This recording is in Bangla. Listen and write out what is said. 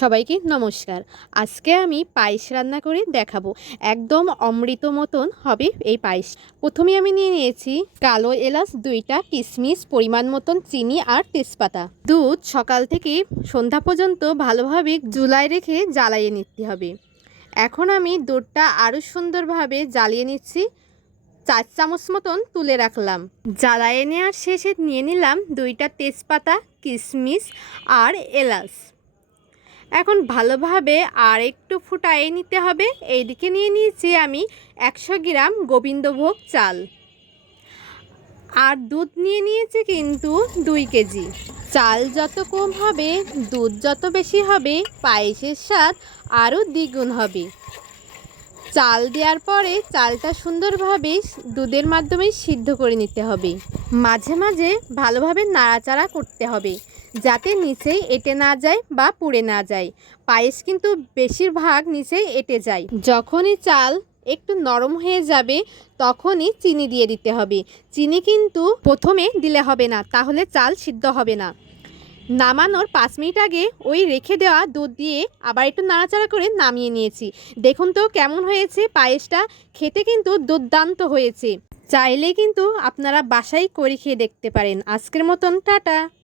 সবাইকে নমস্কার। আজকে আমি পায়েস রান্না করে দেখাবো। একদম অমৃত মতন হবে এই পায়েস। প্রথমে আমি নিয়ে নিয়েছি কালো এলাচ 2টা, কিশমিশ, পরিমাণ মতন চিনি আর তেজপাতা। দুধ সকাল থেকে সন্ধ্যা পর্যন্ত ভালোভাবে চুলায় রেখে জ্বালিয়ে নিতে হবে। এখন আমি দুধটা আরও সুন্দরভাবে জ্বালিয়ে নিচ্ছি। 4 চামচ মতন তুলে রাখলাম। জ্বালিয়ে নেওয়ার শেষে নিয়ে নিলাম 2টা তেজপাতা, কিশমিশ আর এলাচ। এখন ভালোভাবে আর একটু ফুটায়ে নিতে হবে। এইদিকে নিয়ে নিয়েছি আমি 100 গ্রাম গোবিন্দভোগ চাল আর দুধ নিয়ে নিয়েছি কিন্তু 2 কেজি। চাল যত কম হবে, দুধ যত বেশি হবে, পায়েসের স্বাদ আরও দ্বিগুণ হবে। চাল দেওয়ার পরে চালটা সুন্দরভাবে দুধের মাধ্যমে সিদ্ধ করে নিতে হবে। মাঝে মাঝে ভালোভাবে নাড়াচাড়া করতে হবে যাতে নিচেই এঁটে না যায় বা পুড়ে না যায়। পায়েস কিন্তু বেশিরভাগ নিচেই এঁটে যায়। যখনই চাল একটু নরম হয়ে যাবে তখনই চিনি দিয়ে দিতে হবে। চিনি কিন্তু প্রথমে দিলে হবে না, তাহলে চাল সিদ্ধ হবে না। নামানোর 5 মিনিট আগে ওই রেখে দেওয়া দুধ দিয়ে আবার একটু নাড়াচাড়া করে নামিয়ে নিয়েছি। দেখুন তো কেমন হয়েছে পায়েসটা। খেতে কিন্তু দুর্দান্ত হয়েছে। চাইলে কিন্তু আপনারা বাসায় করে খেয়ে দেখতে পারেন। আজকের মতন টাটা।